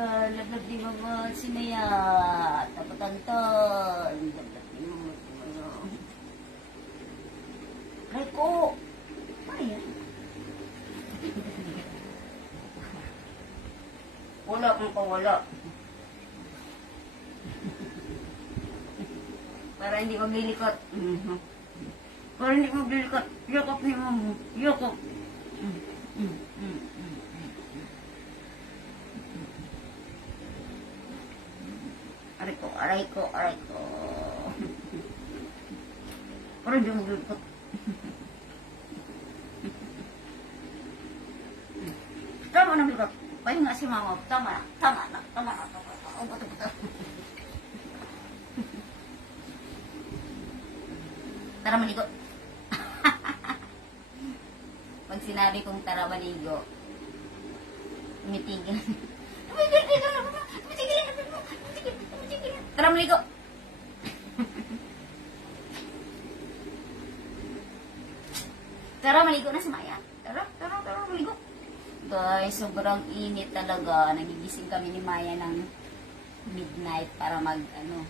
Ah, lablab di mama sinaya. Tapatantan. Lablab di mama sinaya. Ay ko. Ay. Wala kang kawala. Para hindi maglilikot. Mhm. Para hindi maglilikot. Yakap ni mama. Yakap. Mm, Aray ko, aray ko, aray ko. Para hindi maglilikot. Tama na, Mikot. Kayo nga si Mama. Tama na, tama na, tama na. Tama na. Oh, bato, bato. Tara maligo. Pag sinabi kong tara maligo, umitigil. Tara maligo. Tara, maligo na si Maya. Tara, tara, tara, maligo. Guys, sobrang init talaga. Nagigising kami ni Maya ng midnight para mag, ano,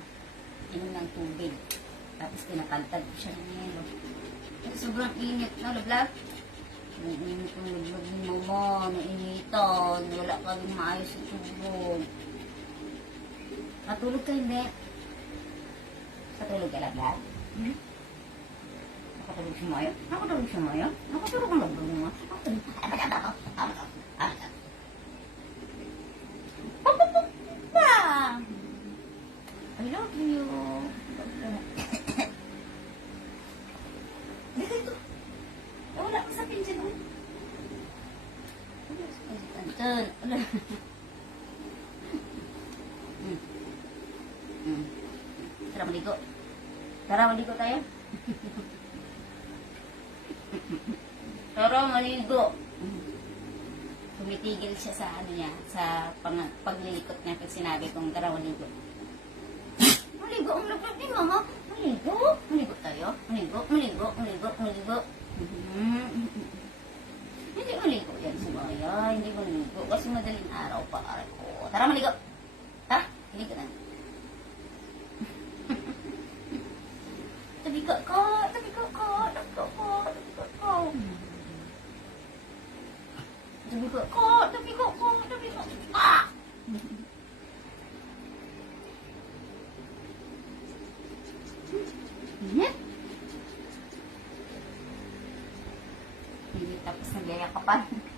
inom ng tubig. Tapos pinapantag ko siya ng yelo. Sobrang init, no, lablab? Ang init ng lablab ni mama, nainitan, wala kami maayos sa tulog. Matulog ka hindi? Patulog ka lablab? Hmm? Nakatulog si Maya? Nakatulog si Maya? Nakatulog ang lablab mo. Nakatulog. I love you. Dito. Wala ko sa mo. Anton, wala. Hmm. Hmm. Tara, maligo. Tara, maligo tayo. Tara, maligo. Tumitigil siya sa ano niya, sa pang, paglilikot niya pag sinabi kong tara, maligo. Maligo ang lablab ni mama. Maligo. Maligo tayo. Maligo, maligo, maligo, maligo. Hindi maligo yan si Maya. Hindi maligo. Kasi madaling araw pa. Aray ko. Tara, maligo. Tara, maligo na. Ka ka. Ka ka. Tabi ka ka. Tabi ka ka. Tabi ka ka. Tabi ka ka. Tabi ka ka. Init. Init tapos nagyayakapan.